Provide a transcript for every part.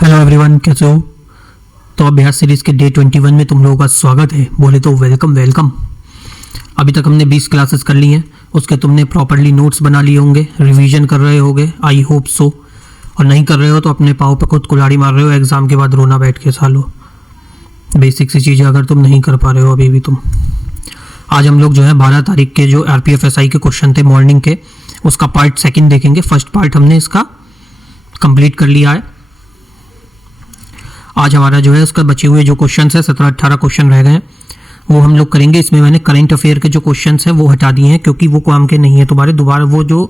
Hello everyone, कैसे हो? तो अभ्यास सीरीज के डे 21 में तुम लोगों का स्वागत है। बोले तो वेलकम वेलकम। अभी तक हमने 20 क्लासेस कर ली हैं। उसके तुमने प्रॉपरली नोट्स बना लिए होंगे, रिवीजन कर रहे होगे, आई होप सो। और नहीं कर रहे हो तो अपने पाँव पे खुद कुल्हाड़ी मार रहे हो, एग्जाम के बाद रोना बैठ के सालो। बेसिक सी चीज़ें अगर तुम नहीं कर पा रहे हो अभी भी तुम। आज हम लोग जो है 12 तारीख के जो RPFSI के क्वेश्चन थे मॉर्निंग के, उसका पार्ट सेकंड देखेंगे। फर्स्ट पार्ट हमने इसका कंप्लीट कर लिया है। आज हमारा जो है उसका बचे हुए जो क्वेश्चन है 17-18 क्वेश्चन रह गए हैं, वो हम लोग करेंगे। इसमें मैंने करंट अफेयर के जो क्वेश्चन हैं वो हटा दिए हैं क्योंकि वो काम के नहीं है तुम्हारे। दोबारा वो जो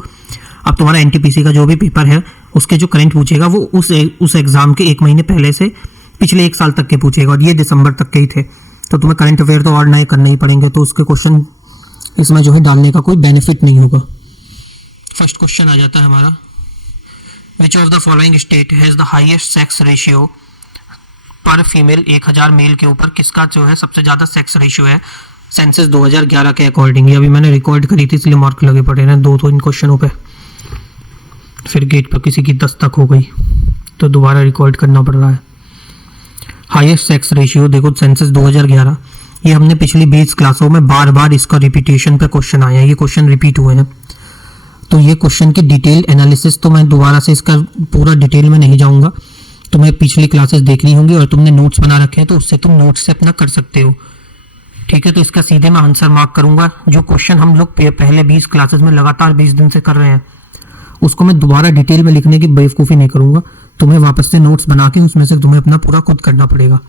अब तुम्हारा NTPC का जो भी पेपर है उसके जो करंट पूछेगा वो उस एग्जाम के 1 महीने पहले से पिछले 1 साल तक के पूछेगा, और ये दिसंबर तक के ही थे। तो तुम्हें करंट अफेयर तो और नए करने ही पड़ेंगे, तो उसके क्वेश्चन इसमें जो है डालने का कोई बेनिफिट नहीं होगा। फर्स्ट क्वेश्चन आ जाता है हमारा, विच of the following state has the highest sex ratio पर फीमेल 1000 मेल के ऊपर? किसका जो है सबसे ज़्यादा सेक्स रेशियो है सेंसस 2011 के अकॉर्डिंग? ये अभी मैंने रिकॉर्ड करी थी इसलिए मार्क लगे पड़े हैं दो इन क्वेश्चनों पे। फिर गेट पर किसी की दस्तक हो गई तो दोबारा रिकॉर्ड करना पड़ रहा है। हाईएस्ट सेक्स रेशियो देखो सेंसस 2011, ये हमने पिछली 20 क्लासों में बार बार इसका रिपीटेशन पे क्वेश्चन आया है, ये क्वेश्चन रिपीट हुए हैं। तो ये क्वेश्चन की डिटेल एनालिसिस तो मैं दोबारा से इसका पूरा डिटेल में नहीं जाऊँगा, तुम्हें पिछली क्लासेस देखनी होंगी और तुमने नोट्स बना रखे हैं तो उससे तुम नोट्स से अपना कर सकते हो। ठीक है, तो इसका सीधे मैं आंसर मार्क करूंगा। जो क्वेश्चन हम लोग पहले 20 क्लासेस में लगातार 20 दिन से कर रहे हैं उसको मैं दोबारा डिटेल में लिखने की बेवकूफ़ी नहीं करूंगा। तुम्हें वापस से नोट्स बना के उसमें से तुम्हें अपना पूरा खुद करना पड़ेगा।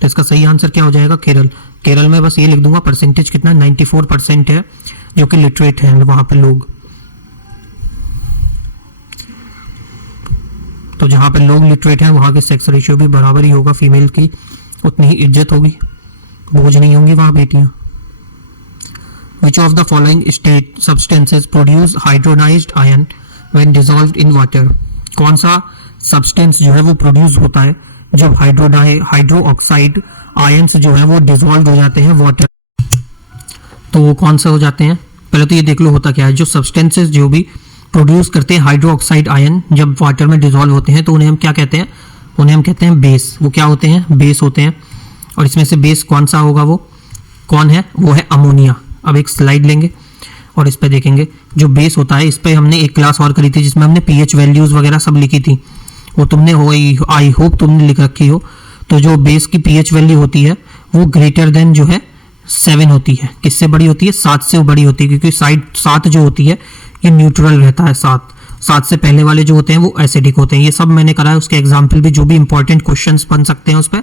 तो इसका सही आंसर क्या हो जाएगा? केरल। केरल में बस ये लिख दूंगा परसेंटेज कितना, 94% है जो कि लिटरेट है वहाँ पर लोग। तो जहाँ पे लोग लिटरेट हैं वहाँ के सेक्स रेशियो भी बराबर ही होगा, फीमेल की उतनी ही इज्जत होगी, बोझ नहीं होंगी वहाँ बेटियाँ। Which of the following state substances produce hydronized ion when dissolved in water? कौन सा सब्सटेंस जो है वो प्रोड्यूस होता है जब हाइड्रो ऑक्साइड आयन्स जो है वो डिसॉल्व हो जाते हैं वाटर? तो वो कौन सा हो जाते हैं? पहले तो ये देख लो होता क्या है। जो सब्सटेंसेस जो भी प्रोड्यूस करते हैं हाइड्रो ऑक्साइड आयन जब वाटर में डिसॉल्व होते हैं तो उन्हें हम क्या कहते हैं? उन्हें हम कहते हैं बेस। वो क्या होते हैं? बेस होते हैं। और इसमें से बेस कौन सा होगा? वो कौन है? वो है अमोनिया। अब एक स्लाइड लेंगे और इस पे देखेंगे जो बेस होता है। इस पे हमने एक क्लास और करी थी जिसमें हमने pH वैल्यूज वगैरह सब लिखी थी, वो तुमने हो, आई होप तुमने लिख रखी हो। तो जो बेस की pH वैल्यू होती है वो ग्रेटर देन जो है 7 होती है। किससे बड़ी होती है? 7 से बड़ी होती है, क्योंकि 7 जो होती है ये न्यूट्रल रहता है। 7 से पहले वाले जो होते हैं वो एसिडिक होते हैं। ये सब मैंने करा है, उसके एग्जाम्पल भी जो भी इंपॉर्टेंट क्वेश्चंस बन सकते हैं उस पर,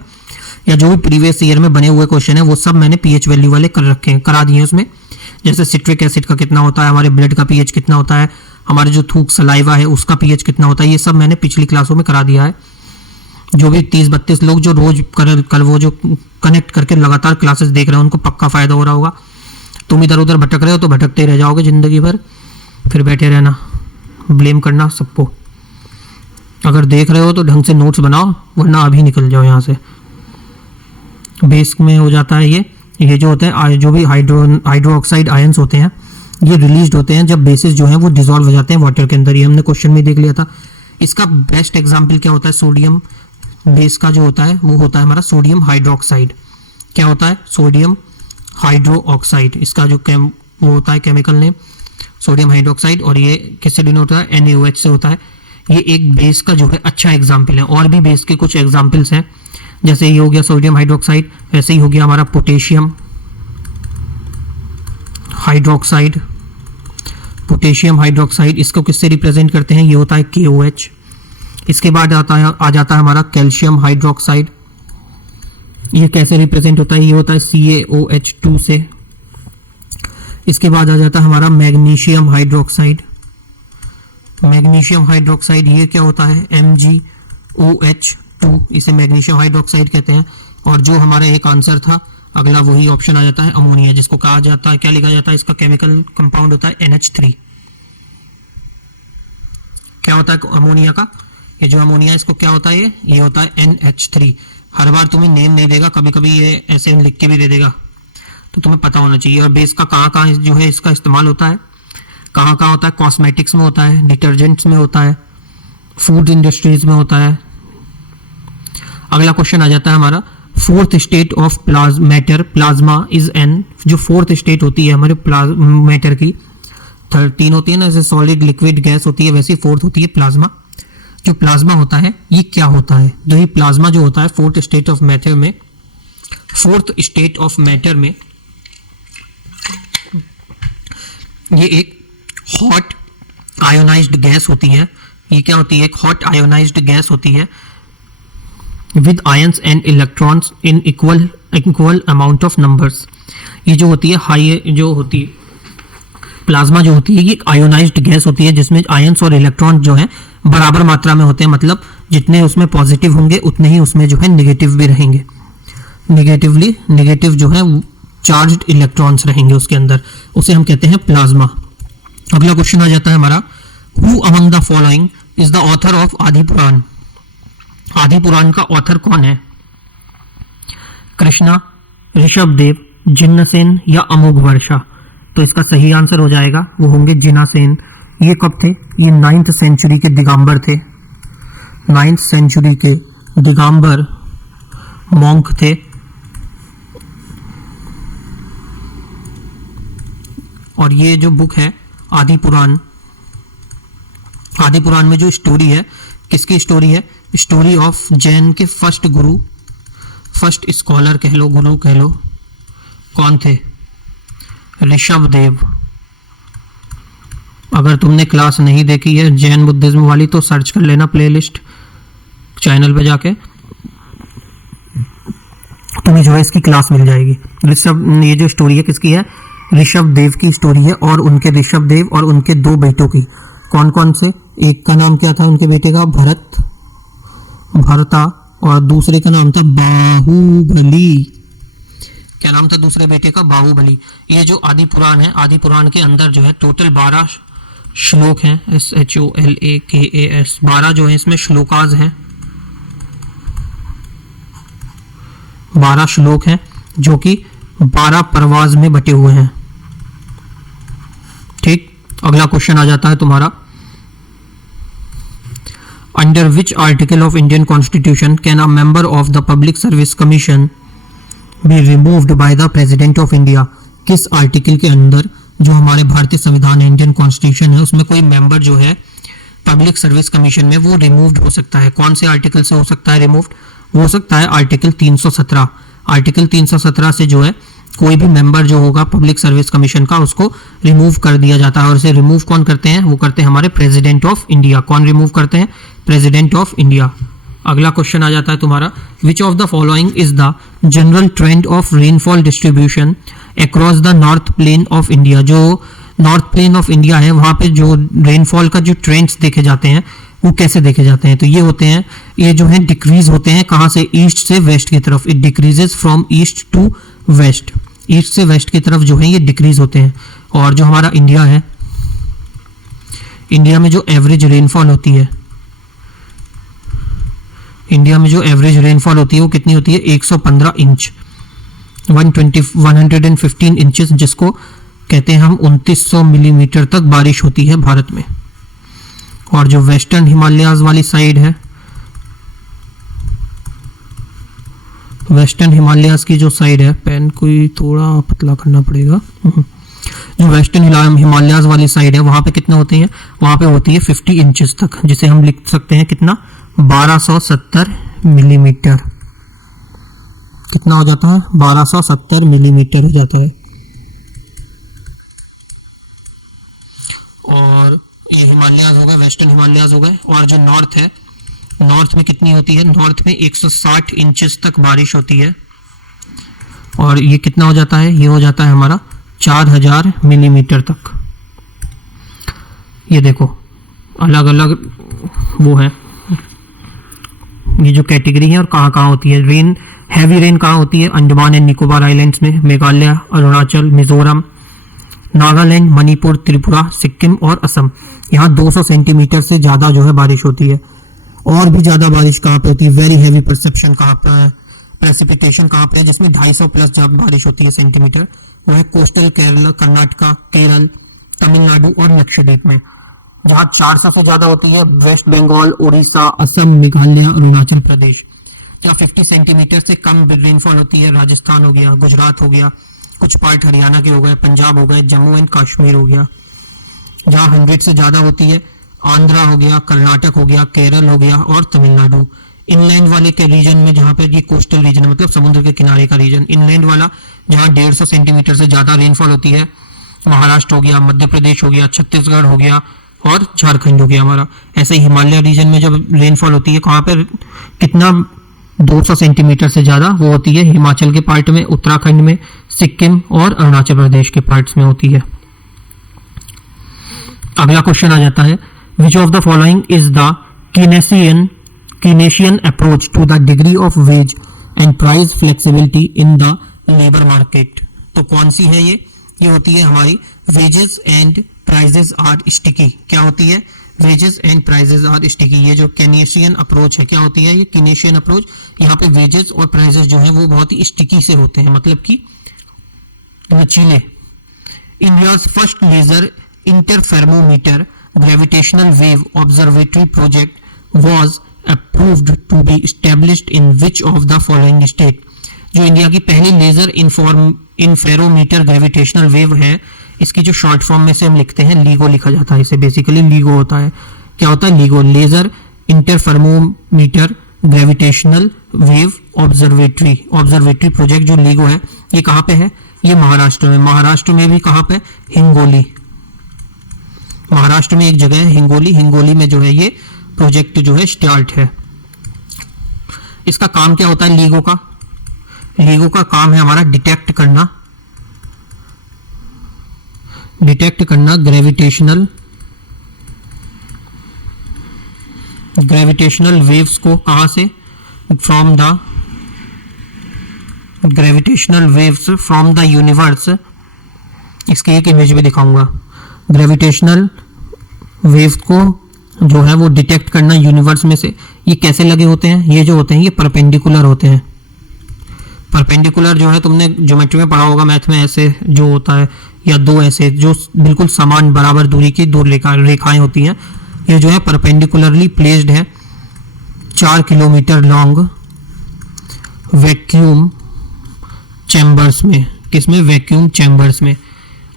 या जो भी प्रीवियस ईयर में बने हुए क्वेश्चन है वो सब मैंने pH वैल्यू वाले कर रखे हैं, करा दिए उसमें। जैसे सिट्रिक एसिड का कितना होता है, हमारे ब्लड का pH कितना होता है, हमारे जो थूक सलाइवा है उसका pH कितना होता है, ये सब मैंने पिछली क्लासों में करा दिया है। जो भी 30-32 लोग जो रोज कल वो जो कनेक्ट करके लगातार क्लासेस देख रहे हैं उनको पक्का फायदा हो रहा होगा। तुम इधर उधर भटक रहे हो तो भटकते ही रह जाओगे जिंदगी भर, फिर बैठे रहना, ब्लेम करना सबको। अगर देख रहे हो तो ढंग से नोट्स बनाओ, वरना अभी निकल जाओ यहाँ से। बेस में हो जाता है ये जो होते हैं, जो भी हाइड्रो ऑक्साइड आयंस होते हैं ये रिलीज होते हैं जब बेसिस जो है वो डिसॉल्व हो जाते हैं वाटर के अंदर। ये हमने क्वेश्चन में देख लिया था। इसका बेस्ट एग्जाम्पल क्या होता है? सोडियम बेस का जो होता है वो होता है हमारा सोडियम हाइड्रोक्साइड। क्या होता है? Sodium hydro oxide. इसका जो वो होता है केमिकल नेम सोडियम हाइड्रोक्साइड, और ये किससे डिनोट होता है? NaOH से होता है। ये एक बेस का जो है अच्छा एग्जाम्पल है। और भी बेस के कुछ एग्जाम्पल्स हैं, जैसे ये हो गया सोडियम हाइड्रोक्साइड, ऐसे ही हो गया हमारा पोटेशियम हाइड्रोक्साइड। पोटेशियम हाइड्रोक्साइड इसको किससे रिप्रेजेंट करते हैं? ये होता है KOH। इसके बाद आ जाता है हमारा कैल्शियम हाइड्रोक्साइड। ये कैसे रिप्रेजेंट होता है? ये होता है CaOH2 से। इसके बाद आ जाता है हमारा मैग्नीशियम हाइड्रोक्साइड। मैग्नीशियम हाइड्रोक्साइड ये क्या होता है? MgOH2, इसे मैग्नीशियम हाइड्रोक्साइड कहते हैं। और जो हमारा एक आंसर था अगला वही ऑप्शन आ जाता है अमोनिया, जिसको कहा जाता है, क्या लिखा जाता है? इसका केमिकल कंपाउंड होता है NH3। क्या होता है अमोनिया का? ये जो अमोनिया इसको क्या होता है? ये होता है NH3। हर बार तुम्हें नेम नहीं देगा, कभी कभी ये ऐसे लिख के भी दे देगा, तो तुम्हें पता होना चाहिए। और बेस का कहाँ कहाँ जो है इसका इस्तेमाल होता है, कहाँ कहाँ होता है? कॉस्मेटिक्स में होता है, डिटर्जेंट्स में होता है, फूड इंडस्ट्रीज में होता है, अगला क्वेश्चन आ जाता है हमारा fourth state of matter plasma is an, जो फोर्थ स्टेट होती है हमारे मैटर की, 13 होती है ना, जैसे सॉलिड लिक्विड गैस होती है वैसे फोर्थ होती है प्लाज्मा। जो प्लाज्मा होता है ये क्या होता है, जो ये प्लाज्मा जो होता है फोर्थ स्टेट ऑफ मैटर में, फोर्थ स्टेट ऑफ मैटर में ये एक हॉट आयोनाइज्ड गैस होती है। ये क्या होती है, एक हॉट आयोनाइज्ड गैस होती है with ions and electrons in equal amount of numbers. ये जो होती है हाई, जो होती है प्लाज्मा जो होती है ये एक आयोनाइज्ड गैस होती है जिसमें आयंस और इलेक्ट्रॉन जो है बराबर मात्रा में होते हैं, मतलब जितने उसमें पॉजिटिव होंगे उतने ही उसमें जो है नेगेटिव भी रहेंगे, नेगेटिव जो है चार्ज्ड इलेक्ट्रॉन्स रहेंगे उसके अंदर, उसे हम कहते हैं प्लाज्मा। अगला क्वेश्चन आ जाता है हमारा who among the following is the author of आदि पुराण। आदि पुराण का ऑथर कौन है, कृष्णा, ऋषभदेव, जिन्नसेन या अमोघ वर्षा। तो इसका सही आंसर हो जाएगा, वो होंगे जिनासेन। ये कब थे, ये 9th सेंचुरी के दिगंबर थे, 9th सेंचुरी के दिगंबर मॉन्क थे। और ये जो बुक है आदि पुराण, आदि पुराण में जो स्टोरी है किसकी स्टोरी है, स्टोरी ऑफ जैन के फर्स्ट गुरु, फर्स्ट स्कॉलर कह लो, गुरु कह लो, कौन थे, ऋषभदेव। अगर तुमने क्लास नहीं देखी है जैन बुद्धिज्म वाली तो सर्च कर लेना प्लेलिस्ट चैनल पे जाके, तुम्हें जो है इसकी क्लास मिल जाएगी। ये जो स्टोरी है किसकी है, ऋषभदेव की स्टोरी है, और उनके ऋषभदेव और उनके 2 बेटों की। कौन कौन से, एक का नाम क्या था उनके बेटे का, भरता, और दूसरे का नाम था बाहुबली। क्या नाम था दूसरे बेटे का, बाहुबली। ये जो आदि पुराण है, आदि पुराण के अंदर जो है टोटल 12 श्लोक हैं, SHOLAKAS, 12 जो है इसमें श्लोकाज हैं, 12 श्लोक हैं जो कि 12 परवाज में बटे हुए हैं। ठीक, अगला क्वेश्चन आ जाता है तुम्हारा under which article of Indian constitution can a member of the public service commission be removed by the president of India. किस आर्टिकल के अंदर, जो हमारे भारतीय संविधान है, इंडियन कॉन्स्टिट्यूशन है, उसमें कोई मेंबर जो है पब्लिक सर्विस कमीशन में वो रिमूव्ड हो सकता है। कौन से आर्टिकल से हो सकता है रिमूव्ड, हो सकता है आर्टिकल 317। आर्टिकल 317 से जो है कोई भी मेंबर जो होगा पब्लिक सर्विस कमीशन का उसको रिमूव कर दिया जाता है, और इसे रिमूव कौन करते हैं, वो करते हैं हमारे प्रेसिडेंट ऑफ इंडिया। कौन रिमूव करते हैं, प्रेसिडेंट ऑफ इंडिया। अगला क्वेश्चन आ जाता है तुम्हारा which of the following is the general trend of rainfall distribution across the north plain of India. जो नॉर्थ प्लेन ऑफ इंडिया है वहां पे जो रेनफॉल का जो ट्रेंड्स देखे जाते हैं वो कैसे देखे जाते हैं, तो ये होते हैं, ये जो है डिक्रीज होते हैं, कहां से, ईस्ट से वेस्ट की तरफ, it decreases from east to west, east से वेस्ट की तरफ जो है ये डिक्रीज होते हैं। और जो हमारा इंडिया है, इंडिया में जो एवरेज रेनफॉल होती है, इंडिया में जो एवरेज रेनफॉल होती है वो कितनी होती है, 115 इंच, 115 इंचेस, जिसको कहते हैं हम 2900 मिलीमीटर तक बारिश होती है भारत में। और जो वेस्टर्न हिमालयाज वाली साइड है, वेस्टर्न हिमालयाज की जो साइड है, पेन कोई थोड़ा पतला करना पड़ेगा, जो वेस्टर्न हिमालयाज वाली साइड है वहां पे कितने होते हैं, वहां पे होती है 50 इंचेस तक, जिसे हम लिख सकते हैं कितना, 1270 मिलीमीटर। कितना हो जाता है, 1270 मिलीमीटर हो जाता है। और ये हिमालयाज हो गए, वेस्टर्न हिमालयाज हो गए। और जो नॉर्थ है, नॉर्थ में कितनी होती है, नॉर्थ में 160 इंचेस तक बारिश होती है। और ये कितना हो जाता है, ये हो जाता है हमारा 4000 मिलीमीटर तक। ये देखो अलग अलग वो है, ये जो कैटेगरी है और कहाँ कहाँ होती है। रेन, हैवी रेन कहाँ होती है, अंडमान एंड निकोबार आइलैंड्स में, मेघालय, अरुणाचल, मिजोरम, नागालैंड, मणिपुर, त्रिपुरा, सिक्किम और असम। यहाँ 200 सेंटीमीटर से ज़्यादा जो है बारिश होती है। और भी ज़्यादा बारिश कहाँ पे होती है, वेरी हैवी परसेप्शन कहाँ पे है, प्रेसिपिटेशन कहाँ पे है, जिसमें 250 प्लस जब बारिश होती है सेंटीमीटर, वो है कोस्टल केरल, कर्नाटका, केरल, तमिलनाडु और लक्षद्वीप में। जहाँ 400 से ज़्यादा होती है वेस्ट बंगाल, उड़ीसा, असम, मेघालय, अरुणाचल प्रदेश। क्या 50 सेंटीमीटर से कम रेनफॉल होती है? राजस्थान हो गया, गुजरात हो गया, कुछ पार्ट हरियाणा के हो गए, पंजाब हो गए, जम्मू एंड कश्मीर हो गया। जहाँ 100 से ज्यादा होती है आंध्रा हो गया, कर्नाटक हो गया, केरल हो गया और तमिलनाडु। इनलैंड वाले के रीजन में, जहाँ पे ये कोस्टल रीजन है मतलब समुद्र के किनारे का रीजन, इनलैंड वाला जहाँ 150 सेंटीमीटर से ज्यादा रेनफॉल होती है, महाराष्ट्र हो गया, मध्य प्रदेश हो गया, छत्तीसगढ़ हो गया और झारखंड हो गया हमारा। ऐसे ही हिमालय रीजन में जब रेनफॉल होती है कहाँ पर कितना 200 सेंटीमीटर से ज्यादा, वो होती है हिमाचल के पार्ट में, उत्तराखंड में, सिक्किम और अरुणाचल प्रदेश के पार्ट्स में होती है। अगला क्वेश्चन आ जाता है, which of the following is the Keynesian approach to the degree of wage and price flexibility in the labour market. तो कौन सी है ये होती है हमारी wages and prices are sticky. क्या होती है? Wages and prices are sticky. ये जो केनेशियन अप्रोच है, क्या होती है ये केनेशियन अप्रोच? यहाँ पे वेजेस और प्राइजेस जो है वो बहुत ही स्टिकी से होते हैं, मतलब कि लचीले। India's first laser interferometer gravitational wave observatory project was approved to be established in which of the following state. जो इंडिया की पहली लेजर इंफेरोमीटर ग्रेविटेशनल वेव है, इसकी जो शॉर्ट फॉर्म में से हम लिखते हैं लीगो लिखा जाता है, इसे बेसिकली लीगो होता है। क्या होता है LIGO? Laser interferometer gravitational wave observatory project जो लीगो है, ये कहाँ पे है? ये महाराष्ट्र में। महाराष्ट्र में भी कहाँ पे? हिंगोली। महाराष्ट्र में एक जगह है हिंगोली, हिंगोली में जो है ये प्रोजेक्ट जो है स्टार्ट है। इसका काम क्या होता है लीगो का? लीगो का काम है हमारा डिटेक्ट करना ग्रेविटेशनल वेव्स को। कहां से? From the gravitational waves from the universe. इसकी एक इमेज भी दिखाऊंगा। ग्रेविटेशनल वेव्स को जो है वो डिटेक्ट करना यूनिवर्स में से। ये कैसे लगे होते हैं? ये जो होते हैं ये परपेंडिकुलर होते हैं। परपेंडिकुलर जो है तुमने ज्योमेट्री में पढ़ा होगा, मैथ में, ऐसे जो होता है, या दो ऐसे जो बिल्कुल समान बराबर दूरी की दो रेखाएं होती हैं, ये जो है परपेंडिकुलरली प्लेस्ड है 4 किलोमीटर लॉन्ग वैक्यूम चैम्बर्स में। किसमें? वैक्यूम चैम्बर्स में।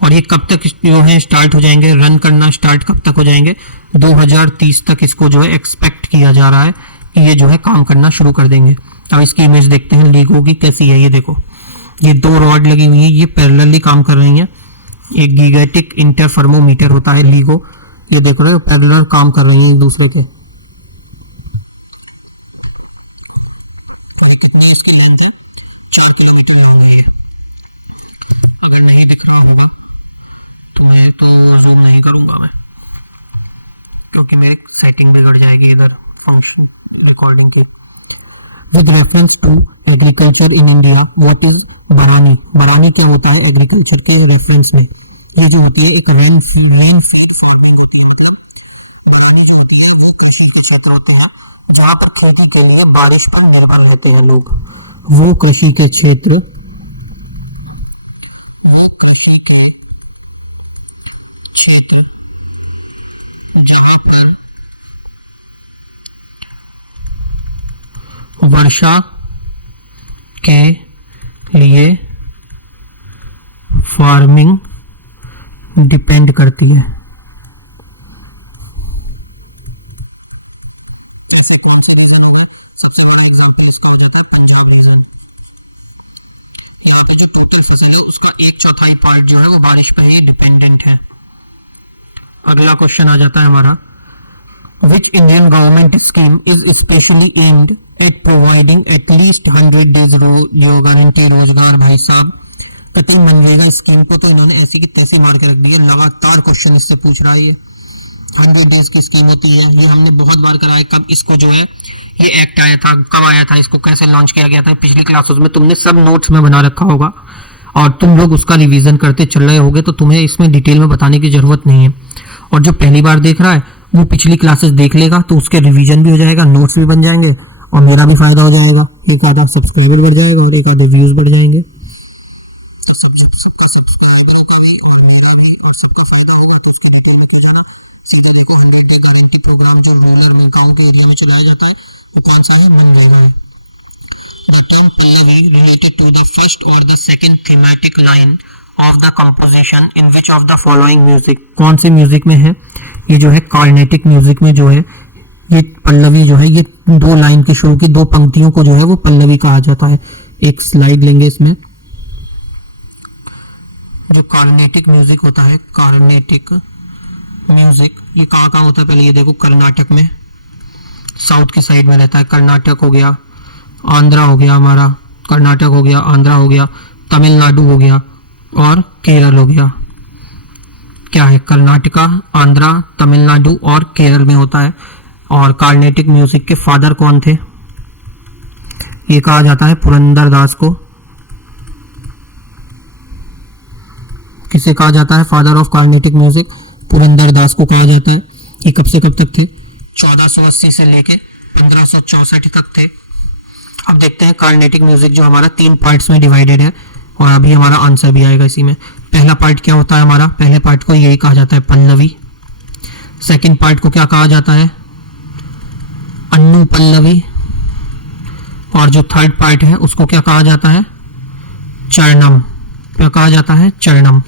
और ये कब तक जो है स्टार्ट हो जाएंगे, रन करना स्टार्ट कब तक हो जाएंगे? 2030 तक इसको जो है एक्सपेक्ट किया जा रहा है कि ये जो है काम करना शुरू कर देंगे। अब इसकी इमेज देखते हैं लीगो की कैसी है। ये देखो, ये 2 रॉड लगी हुई है, ये पैरेलली काम कर रही हैं। एक गीगेटिक इंटरफेरोमीटर होता है लीगो, ये देख रहे हो पैरेलल काम कर रही हैं एक दूसरे के। कितना इसकी लेंथ है? 4 किलोमीटर लेंथ है। अगर नहीं दिख रहा होगा तो मैं तो जूम नहीं करूंगा मैं, क्योंकि मेरी सेटिंग बिगड़ जाएगी इधर फंक्शन रिकॉर्डिंग की। With reference to agriculture in India, what is barani? बरानी क्या होता है एग्रीकल्चर के रेफरेंस में? ये जो होती है एक रेनफॉल फार्मिंग होती है। मतलब बरानी जो होती है वो कृषि के क्षेत्र होते हैं जहाँ पर खेती के लिए बारिश पर निर्भर होते हैं लोग। वो कृषि के क्षेत्र जहाँ पर वर्षा के लिए फार्मिंग डिपेंड करती है। जैसे कौन सा रीजन होगा? सबसे बड़ा एग्जांपल इसका हो जाता है पंजाब रीजन। यहाँ पे जो टोटल फसल है उसका 1/4 पार्ट जो है वो बारिश पर ही डिपेंडेंट है। अगला क्वेश्चन आ जाता है हमारा, Which Indian government scheme is especially aimed at providing at least 100 days जो गारंटी रोजगार? भाई साहब, पति मनरेगा स्कीम को तो इन्होंने ऐसी की तैसी मार के रख दी है। लगातार क्वेश्चन इससे पूछ रहा है। ये 100 डेज की स्कीम होती है, ये हमने बहुत बार कराया। कब इसको जो है ये एक्ट आया था, कब आया था, इसको कैसे लॉन्च किया गया था, पिछली क्लासेस में तुमने सब नोट्स में बना रखा होगा और तुम लोग उसका रिवीजन करते चल रहे होगे, तो तुम्हें इसमें डिटेल में बताने की जरूरत नहीं है। और जो पहली बार देख रहा है वो पिछली क्लासेस देख लेगा, तो उसके रिवीजन भी हो जाएगा, नोट्स भी बन जाएंगे और मेरा भी फायदा हो जाएगा। एक आधा सब्सक्राइबर बढ़ जाएगा और एक आधा व्यूज बढ़ जाएंगे। तो सबका सब्सक्राइबरों का भी और मेरा भी और सबका फायदा होगा। तो इसके डिटेल में क्या जाना, सीधा देखो 100 डे गारंटी प्रोग्राम जो रूरल गाँव के एरिया में चलाया जाता है वो कौन सा है? मनरेगा है। term pallavi related to the first or the second thematic line of the composition in which of the following music? कौन से म्यूजिक में है? ये जो है कार्नेटिक म्यूजिक में जो है ये पल्लवी जो है ये दो लाइन के शुरू की दो पंक्तियों को जो है वो पल्लवी कहा जाता है। एक स्लाइड लेंगे इसमें। जो कार्नेटिक म्यूजिक होता है, कार्नेटिक म्यूजिक ये कहाँ होता है? पहले ये देखो, कर्नाटक में, साउथ की साइड में रहता है। कर्नाटक हो गया, आंध्रा हो गया, हमारा कर्नाटक हो गया, आंध्रा हो गया, तमिलनाडु हो गया और केरल हो गया। क्या है? कर्नाटका, आंध्रा, तमिलनाडु और केरल में होता है। और कार्नेटिक म्यूजिक के फादर कौन थे? ये कहा जाता है पुरंदरदास को। किसे कहा जाता है father of Carnatic music? Purandara Dasa को कहा जाता है। ये कब से कब तक थे? 1480 से लेके 1564 तक थे। अब देखते हैं कार्नेटिक म्यूजिक जो हमारा 3 पार्ट्स में डिवाइडेड है और अभी हमारा आंसर भी आएगा इसी में। पहला पार्ट क्या होता है हमारा? पहले पार्ट को यही कहा जाता है पल्लवी। सेकंड पार्ट को क्या कहा जाता है? अन्नु पल्लवी। और जो थर्ड पार्ट है उसको क्या कहा जाता है? चरणम। क्या कहा जाता है? चरणम।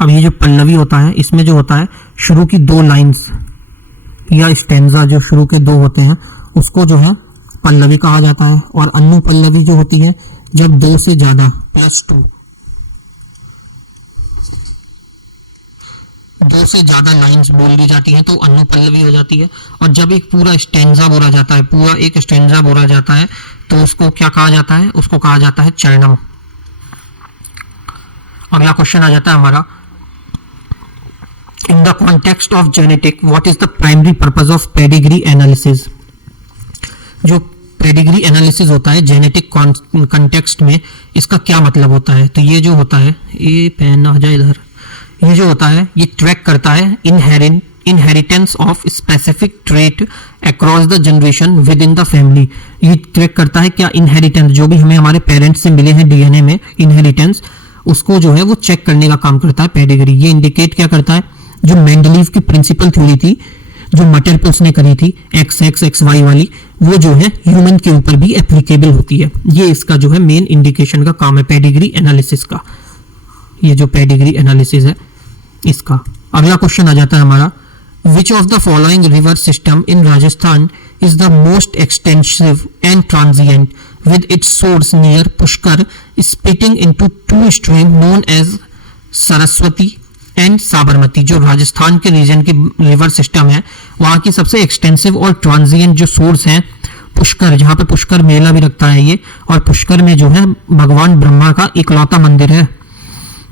अब ये जो पल्लवी होता है इसमें जो होता है शुरू की 2 लाइंस या स्टेंजा जो शुरू के 2 होते हैं उसको जो है पल्लवी कहा जाता है। और अन्नु पल्लवी जो होती है जब 2 से ज्यादा +2 2 से ज्यादा लाइंस बोल दी जाती हैं तो अन्नु पल्लवी हो जाती है। और जब एक पूरा स्टेंजा बोला जाता है, पूरा एक स्टेंजा बोला जाता है तो उसको क्या कहा जाता है? उसको कहा जाता है चरणम। अगला क्वेश्चन आ जाता है हमारा, in the context of genetic what is the primary purpose of pedigree analysis? जो पेडिग्री एनालिसिस होता है जेनेटिक कॉन्टेक्स्ट में इसका क्या मतलब होता है? तो ये जो होता है, ये पेन आ जाए इधर, ये जो होता है ये ट्रैक करता है inheritance of specific trait across the generation with in the family. ये ट्रैक करता है क्या इनहेरिटेंस जो भी हमें हमारे पेरेंट्स से मिले हैं डीएनए में इनहेरिटेंस, उसको जो है वो चेक करने का काम करता है पेडिग्री। ये इंडिकेट क्या करता है? जो मेंडलीव की प्रिंसिपल थ्योरी थी जो मटेरपुस ने करी थी XXXY वाली, वो जो है ह्यूमन के ऊपर भी एप्लीकेबल होती है। ये इसका जो है मेन इंडिकेशन का काम है पेडिग्री एनालिसिस का। ये जो पेडिग्री एनालिसिस है इसका। अगला क्वेश्चन आ जाता है हमारा, विच of the following river system in Rajasthan is the most extensive and transient with its source near Pushkar splitting into 2 streams known as Saraswati and Sabarmati. जो राजस्थान के रीजन की रिवर सिस्टम है वहां की सबसे एक्सटेंसिव और ट्रांजिएंट जो सोर्स है पुष्कर, जहां पे पुष्कर मेला भी रखता है ये, और पुष्कर में जो है भगवान ब्रह्मा का इकलौता मंदिर है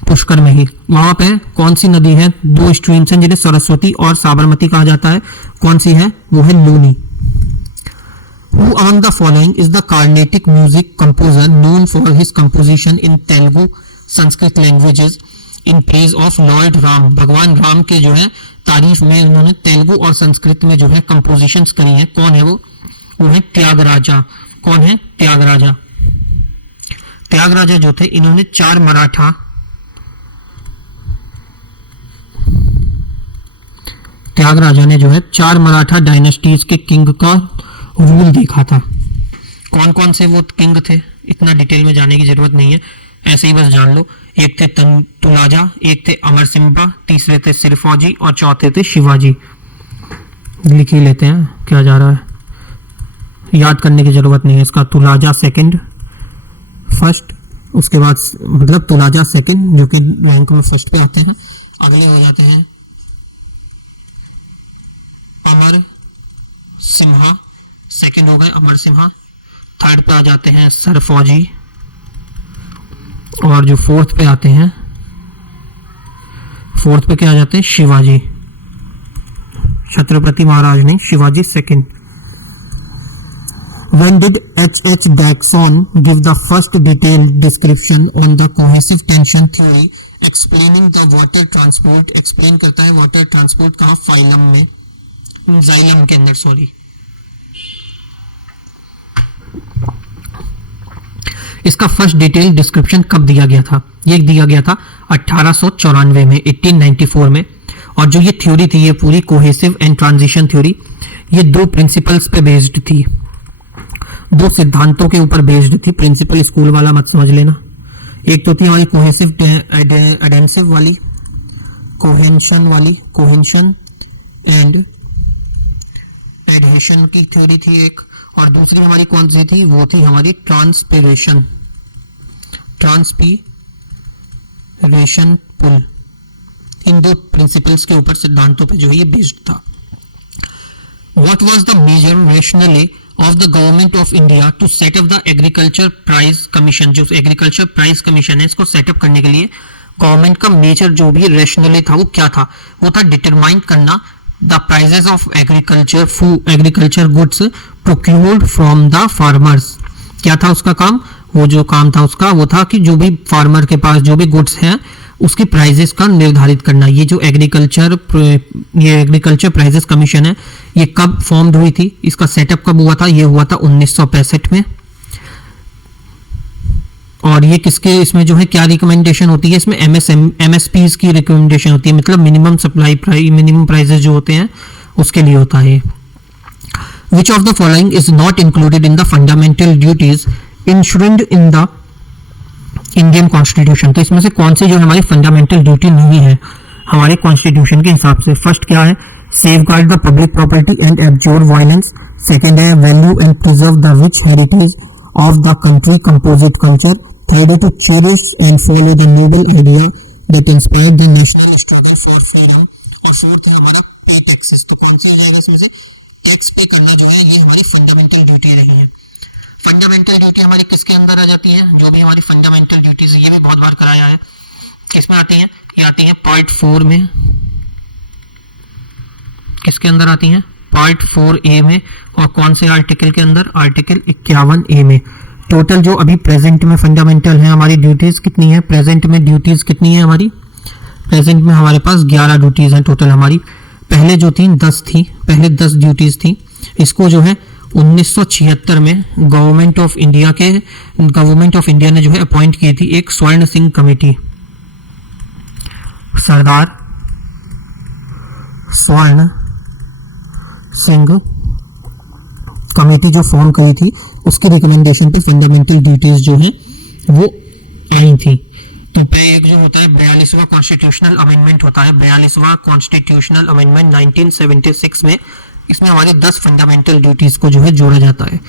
पुष्कर में ही। वहां पे कौन सी नदी है? 2 स्ट्रीम्स हैं जिन्हें सरस्वती और साबरमती कहा जाता है। कौन सी है? वो है Luni. Who among the following is the Carnatic music composer known for his composition in Telugu, Sanskrit languages in praise of Lord Ram? भगवान राम के जो है तारीफ में उन्होंने तेलुगु और संस्कृत में जो है कंपोजिशंस करी हैं। कौन है वो? वो है त्यागराजा। कौन है? त्यागराजा। त्यागराजा जो थे इन्होंने 4 मराठा त्यागराजा ने जो है 4 मराठा डायनेस्टीज के किंग का रूल देखा था। कौन कौन से वो किंग थे इतना डिटेल में जाने की जरूरत नहीं है, ऐसे ही बस जान लो। एक थे तुलाजा, एक थे अमर सिम्हा, तीसरे थे सिरफौजी और चौथे थे शिवाजी। लिख ही लेते हैं क्या जा रहा है, याद करने की जरूरत नहीं है इसका। तुलाजा सेकंड, फर्स्ट, उसके बाद मतलब तुलाजा सेकंड जो कि रैंक में फर्स्ट पे आते हैं। अगले हो जाते हैं अमर सिम्हा, सेकंड हो गए अमर सिम्हा। थर्ड पे आ जाते हैं सरफौजी और जो फोर्थ पे आते हैं, फोर्थ पे क्या आ जाते हैं? शिवाजी। छत्रपति महाराज नहीं, Shivaji second. When did H.H. Bergson give the first detailed description on the cohesive tension theory explaining the water transport? explain करता है water transport कहाँ? फाइलम में, जाइलम के अंदर, सॉरी। इसका फर्स्ट डिटेल डिस्क्रिप्शन कब दिया गया था? ये दिया गया था 1894 में, 1894 में। और जो ये थ्योरी थी ये पूरी कोहेसिव एंड ट्रांजिशन थ्योरी, ये दो प्रिंसिपल्स पे बेस्ड थी, दो सिद्धांतों के ऊपर बेस्ड थी। प्रिंसिपल स्कूल वाला मत समझ लेना। एक तो थी हमारी कोहेसिव एडेंसिव वाली, कोहेंशन एंड एडहेशन की थ्योरी थी एक, और दूसरी हमारी कौन सी थी, वो थी हमारी ट्रांसपीरेशन पुल। इन दो प्रिंसिपल्स के ऊपर, सिद्धांतों पे जो है ये बेस्ड था। What was the major rationale of the government of India to set up the agriculture price commission? जो agriculture price commission है, इसको सेटअप करने के लिए गवर्नमेंट का मेजर जो भी रेशनले था वो क्या था, वो था डिटरमाइन करना the prices of agriculture goods procured from the farmers. क्या था उसका काम, वो जो काम था उसका वो था कि जो भी फार्मर के पास जो भी गुड्स हैं उसकी प्राइजेस का निर्धारित करना। ये जो एग्रीकल्चर प्राइजेस कमीशन है ये कब फॉर्म्ड हुई थी, इसका सेटअप कब हुआ था, ये हुआ था 1965 में। और ये किसके, इसमें जो है क्या रिकमेंडेशन होती है, इसमें MSPs की रिकमेंडेशन होती है, मतलब मिनिमम प्राइजेस जो होते हैं उसके लिए होता है। Which of the following is not included in the fundamental duties insured in the Indian constitution. तो इसमें से कौन सी जो हमारी फंडामेंटल ड्यूटी नहीं है हमारे कॉन्स्टिट्यूशन के हिसाब से। फर्स्ट क्या है, safeguard the public property and absorb violence. Second है, value and preserve the rich heritage of the country composite culture. Third है, to cherish and follow the noble idea that inspired the national struggle for freedom. और fourth है हमारा पे taxes. तो कौन सी है इसमें से टैक्स पे करना जो है ये हमारी फंडामेंटल ड्यूटी रही है। फंडामेंटल ड्यूटी हमारी किसके अंदर आ जाती है, जो भी हमारी फंडामेंटल ड्यूटीज, ये भी बहुत बार कराया है, किसमें आती हैं, ये आती हैं पार्ट 4 में। किसके अंदर आती हैं, पार्ट 4A में। और कौन से आर्टिकल के अंदर, आर्टिकल 51A में। टोटल जो अभी प्रेजेंट में फंडामेंटल है हमारी ड्यूटीज कितनी है, प्रेजेंट में ड्यूटीज कितनी है हमारी, प्रेजेंट में हमारे पास 11 ड्यूटीज हैं टोटल हमारी। पहले जो थी 10 थी, पहले 10 ड्यूटीज थी। इसको जो है 1976 में गवर्नमेंट ऑफ इंडिया ने जो है अपॉइंट की थी एक स्वर्ण सिंह कमेटी। सरदार स्वर्ण सिंह कमेटी जो फॉर्म करी थी उसकी रिकमेंडेशन पे फंडामेंटल ड्यूटीज जो है वो आई थी। तो एक जो होता है 42वां कॉन्स्टिट्यूशनल अमेंडमेंट होता है, 42वां कॉन्स्टिट्यूशनल अमेंडमेंट 1976 में। इसमें हमारी 10 फंडामेंटल ड्यूटीज को जो है जोड़ा जाता है।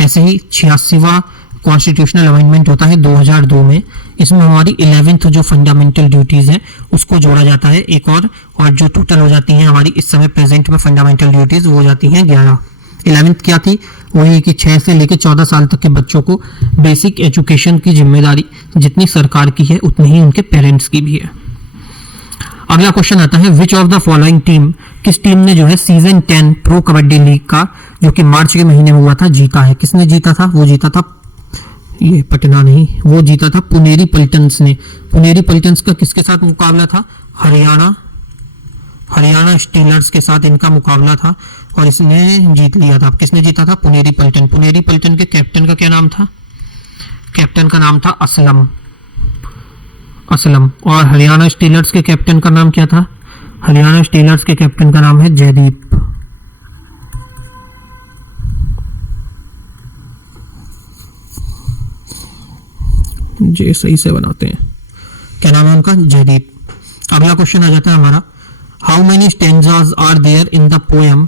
ऐसे ही 86वां कॉन्स्टिट्यूशनल अमेंडमेंट होता है 2002 में। इसमें हमारी 11th जो फंडामेंटल ड्यूटीज है उसको जोड़ा जाता है एक और जो टोटल हो जाती हैं हमारी इस समय प्रेजेंट में फंडामेंटल ड्यूटीज वो हो जाती हैं 11। 11th क्या थी, वही कि 6 से लेकर 14 साल तक के बच्चों को बेसिक एजुकेशन की जिम्मेदारी जितनी सरकार की है उतनी ही उनके पेरेंट्स की भी है। अगला क्वेश्चन आता है, which of the following team, किस टीम ने जो है सीजन 10 प्रो कबड्डी लीग का जो कि मार्च के महीने में हुआ था जीता है। किसने जीता था, वो जीता था, ये पटना नहीं, वो जीता था पुनेरी पल्टन्स ने। पुनेरी पल्टन्स का किसके साथ मुकाबला था, हरियाणा स्टीलर्स के साथ इनका मुकाबला था और इसने जीत लिया था। किसने जीता था, पुनेरी पल्टन। पुनेरी पल्टन के कैप्टन का क्या नाम था, कैप्टन का नाम था असलम। और हरियाणा स्टीलर्स के कैप्टन का नाम क्या था, हरियाणा स्टीलर्स के कैप्टन का नाम है जयदीप। जे सही से बनाते हैं, क्या नाम है उनका, जयदीप। अगला क्वेश्चन आ जाता है हमारा, how many stanzas are there in the poem.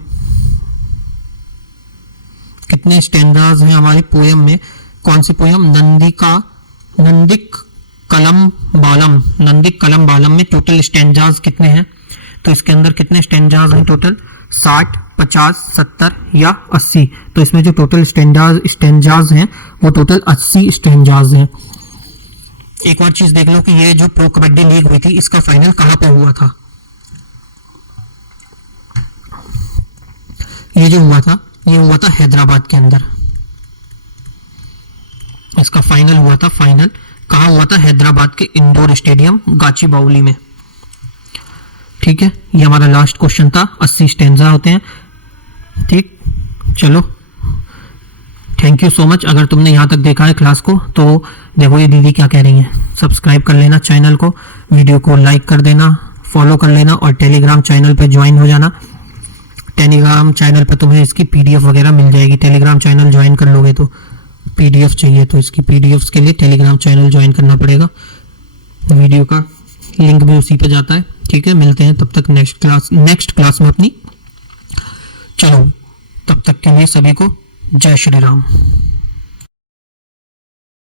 कितने स्टैंजाज हैं हमारी पोएम में, कौन सी पोएम, नंदिक कलम बालम में टोटल स्टैंजाज कितने हैं। तो इसके अंदर कितने स्टैंजाज हैं टोटल, 60, 50, 70 या 80। तो इसमें जो टोटल स्टैंजाज हैं वो टोटल 80 स्टैंजाज हैं। एक और चीज देख लो कि ये जो प्रो कबड्डी लीग हुई थी इसका फाइनल कहां पे हुआ था। ये जो हुआ था ये हुआ था हैदराबाद के अंदर। इसका फाइनल हुआ था, फाइनल कहां हुआ था, हैदराबाद के इंडोर स्टेडियम गाचीबाउली में। ठीक है, ये हमारा लास्ट क्वेश्चन था। 80 स्टैंजा होते हैं। ठीक, चलो थैंक यू सो मच। अगर तुमने यहाँ तक देखा है क्लास को तो देखो ये दीदी क्या कह रही हैं, सब्सक्राइब कर लेना चैनल को, वीडियो को लाइक कर देना, फॉलो कर लेना और टेलीग्राम चैनल पे ज्वाइन हो जाना। टेलीग्राम चैनल पर तुम्हें इसकी पीडीएफ वगैरह मिल जाएगी। टेलीग्राम चैनल ज्वाइन कर लोगे तो पीडीएफ चाहिए, तो इसकी पीडीएफ के लिए टेलीग्राम चैनल ज्वाइन करना पड़ेगा। वीडियो का लिंक भी उसी पे जाता है। ठीक है, मिलते हैं तब तक नेक्स्ट क्लास में अपनी। चलो, तब तक के लिए सभी को जय श्री राम।